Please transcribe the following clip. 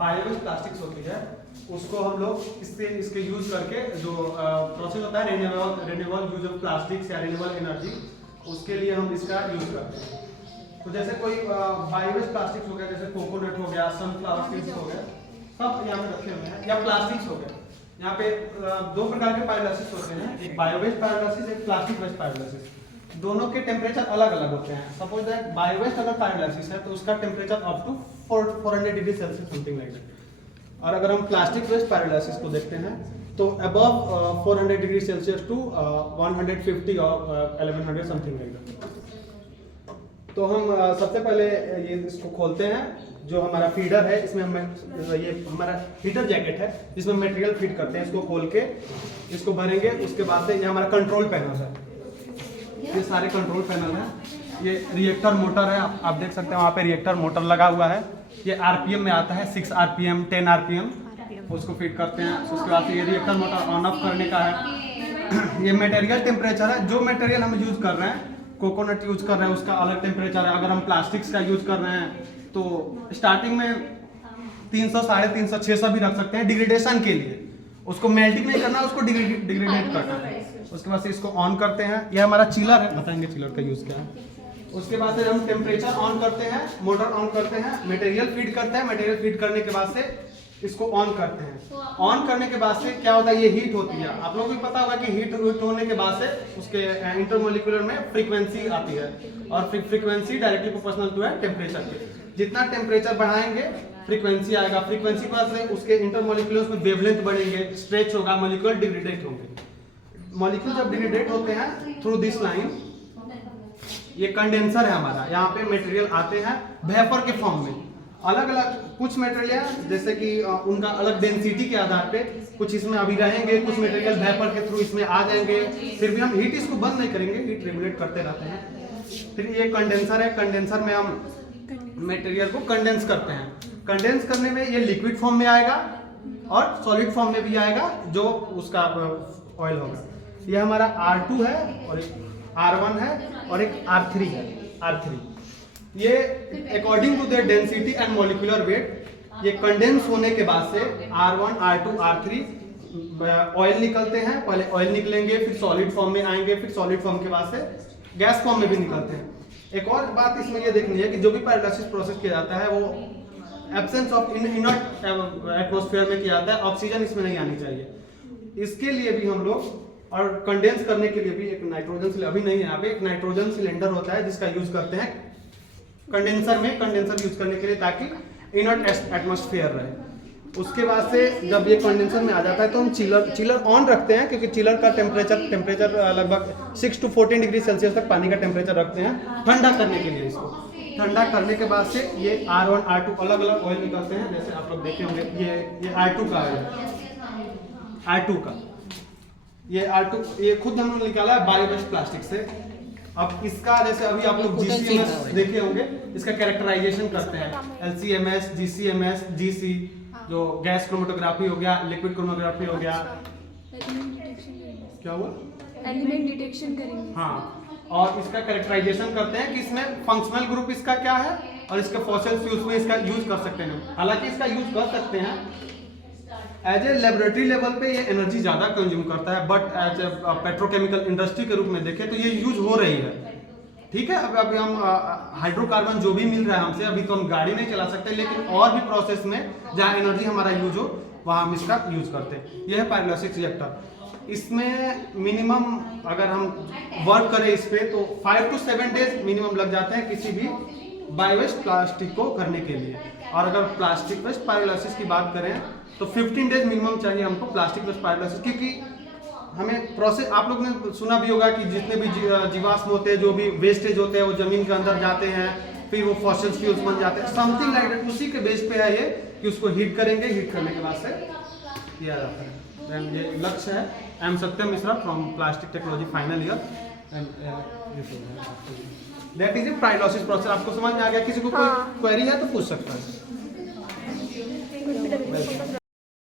Biowaste plastics होती है उसको हम लोग इसके यूज करके जो प्रोसेस होता है रिन्यूएबल यूज ऑफ प्लास्टिक्स या रिन्यूएबल एनर्जी, उसके लिए हम इसका यूज करते हैं। तो जैसे कोई बायोवेस्ट प्लास्टिक्स हो गया, जैसे कोकोनट हो गया, सनफ्लावर सीड्स हो गया, सब यहाँ पे रखे हुए हैं, या प्लास्टिक्स हो गया। यहाँ पे दो प्रकार के पायरोलाइसिस होते हैं, एक बायोवेस्ट पायरोलाइसिस, एक प्लास्टिक वेस्ट पायरोलाइसिस। दोनों के टेम्परेचर अलग अलग होते हैं। सपोज दैट बायोवेस्ट अगर पायरोलाइसिस है तो उसका temperature up to 400 degree Celsius something like that. और अगर हम प्लास्टिक वेस्ट पायरोलाइसिस को देखते हैं तो अबव 400 डिग्री सेल्सियस टू 150 और 1100 समथिंग लाइक दैट। तो हम सबसे पहले ये इसको खोलते हैं, जो हमारा फीडर है इसमें हम ये हमारा हीटर जैकेट है जिसमें मटेरियल फीड करते हैं। इसको खोल के इसको भरेंगे, उसके बाद से ये हमारा कंट्रोल पैनल है, ये सारे कंट्रोल पैनल हैं। ये रिएक्टर मोटर है, आप देख सकते हैं वहाँ पे रिएक्टर मोटर लगा हुआ है। ये आरपीएम में आता है, 6 आरपीएम 10 आरपीएम, उसको फीड करते हैं। उसके बाद ये रिएक्टर मोटर ऑन ऑफ करने का है। ये मटेरियल टेम्परेचर है, जो मटेरियल हम यूज कर रहे हैं, कोकोनट यूज कर रहे हैं उसका अलग टेम्परेचर है। अगर हम प्लास्टिक्स का यूज कर रहे हैं तो स्टार्टिंग में 300, 350, 600 भी रख सकते हैं डिग्रेडेशन के लिए। उसको मेल्टिंग नहीं करना, उसको डिग्रेडेट करना है। उसके बाद से इसको ऑन करते हैं, ये हमारा चिलर है, बताएंगे चिलर का यूज क्या है। उसके बाद से हम टेम्परेचर ऑन करते हैं, मोटर ऑन करते हैं, मटेरियल फीड करते हैं। मटेरियल फीड करने के बाद से इसको ऑन करते हैं। ऑन करने के बाद से क्या होता है, ये हीट होती है। आप लोगों को पता होगा कि हीट होने के बाद से उसके इंटरमोलिकुलर में फ्रीक्वेंसी आती है, और फ्रीक्वेंसी डायरेक्टली प्रोपोर्शनल टू है टेम्परेचर के। जितना टेम्परेचर बढ़ाएंगे फ्रीक्वेंसी आएगा, फ्रीक्वेंसी के बाद से उसके इंटरमोलिकुलर्स में वेवलेंथ बढ़ेंगे, स्ट्रेच होगा, मॉलिक्यूल डिग्रेडेट होंगे। मॉलिक्यूल जब डिग्रेडेट होते हैं थ्रू दिस लाइन, ये कंडेंसर है हमारा, यहाँ पे मटेरियल आते हैं वेपर के फॉर्म में। अलग अलग कुछ मटेरियल जैसे कि उनका अलग डेंसिटी के आधार पे कुछ इसमें अभी रहेंगे, कुछ मटेरियल वेपर के थ्रू इसमें आ जाएंगे। फिर भी हम हीट इसको बंद नहीं करेंगे, हीट रेगुलेट करते रहते हैं। फिर ये कंडेंसर है, कंडेंसर में हम मटेरियल को कंडेंस करते हैं। कंडेंस करने में ये लिक्विड फॉर्म में आएगा और सॉलिड फॉर्म में भी आएगा, जो उसका ऑयल होगा। ये हमारा R2 है और एक R1 है और एक R3 है। R3 ये according to their density and molecular weight, ये कंडेंस होने के बाद से R1, R2, R3 ऑयल निकलते हैं। पहले ऑयल निकलेंगे, फिर सॉलिड फॉर्म में आएंगे, फिर सॉलिड फॉर्म के बाद से गैस फॉर्म में भी निकलते हैं। एक और बात इसमें ये देखनी है कि जो भी पायरोलाइसिस प्रोसेस किया जाता है वो एब्सेंस ऑफ इनर्ट एटमॉस्फेयर में किया जाता है, ऑक्सीजन इसमें नहीं आनी चाहिए। इसके लिए भी हम लोग, और कंडेंस करने के लिए भी एक नाइट्रोजन, अभी नहीं है यहाँ पे, एक नाइट्रोजन सिलेंडर होता है जिसका यूज करते हैं कंडेंसर में, कंडेंसर यूज करने के लिए ताकि इनर्ट एटमॉस्फेयर रहे। उसके बाद से जब ये कंडेंसर में आ जाता है तो हम चिलर ऑन रखते हैं, क्योंकि चिलर का टेम्परेचर लगभग 6 to 14 डिग्री सेल्सियस तक पानी का टेम्परेचर रखते हैं ठंडा करने के लिए। इसको ठंडा करने के बाद से ये R1, R2 अलग अलग ऑयल निकलते हैं। जैसे आप लोग देखे होंगे, ये R2 का है, R2 का ये R2 ये खुद हमने निकाला है बायोवेस्ट प्लास्टिक से। अब इसका जैसे अभी आप लोग GCMS देखे होंगे, इसका कैरेक्टराइजेशन करते हैं, LCMS, GCMS, GC, जो गैस क्रोमेटोग्राफी हो गया, लिक्विड क्रोमेटोग्राफी हो गया। क्या हुआ? एलिमेंट डिटेक्शन करेंगे। हाँ, और इसका कैरेक्टराइजेशन करते हैं कि इसमें फंक्शनल ग्रुप इसका क्या है और इसके फॉसिल फ्यूल्स में इसका यूज कर सकते हैं। हालांकि इसका यूज कर सकते हैं एज ए लेबोरेटरी लेवल पे, ये एनर्जी ज्यादा कंज्यूम करता है, but as a petrochemical industry के रूप में देखें तो ये यूज हो रही है। ठीक है, अभी हम हाइड्रोकार्बन जो भी मिल रहा है हमसे, अभी तो हम गाड़ी नहीं चला सकते, लेकिन और भी प्रोसेस में जहाँ एनर्जी हमारा यूज हो वहाँ हम इसका यूज करते हैं। यह है पायरोलाइसिस रिएक्टर। इसमें मिनिमम अगर हम वर्क करें इस पे तो 5 to 7 डेज मिनिमम लग जाते हैं किसी भी बायोवेस्ट प्लास्टिक को करने के लिए। और अगर प्लास्टिक वेस्ट पायरोलाइसिस की बात करें तो 15 डेज मिनिमम चाहिए हमको प्लास्टिक वेस्ट पायरोलाइसिस, क्योंकि हमें प्रोसेस, आप लोग ने सुना भी होगा कि जितने भी जीवाश्म होते हैं, जो भी वेस्टेज होते हैं, वो जमीन के अंदर जाते हैं, फिर वो फॉसिल फ्यूल्स बन जाते हैं, समथिंग लाइक दैट। उसी के बेस पे है ये कि उसको हीट करेंगे, हीट करने के बाद से किया जाता है। देन ये लक्ष्य है। I am Satyam Mishra from plastic technology final year. That is a pyrolysis process. आपको समझ में आ गया? किसी को कोई क्वेरी है तो पूछ सकता है।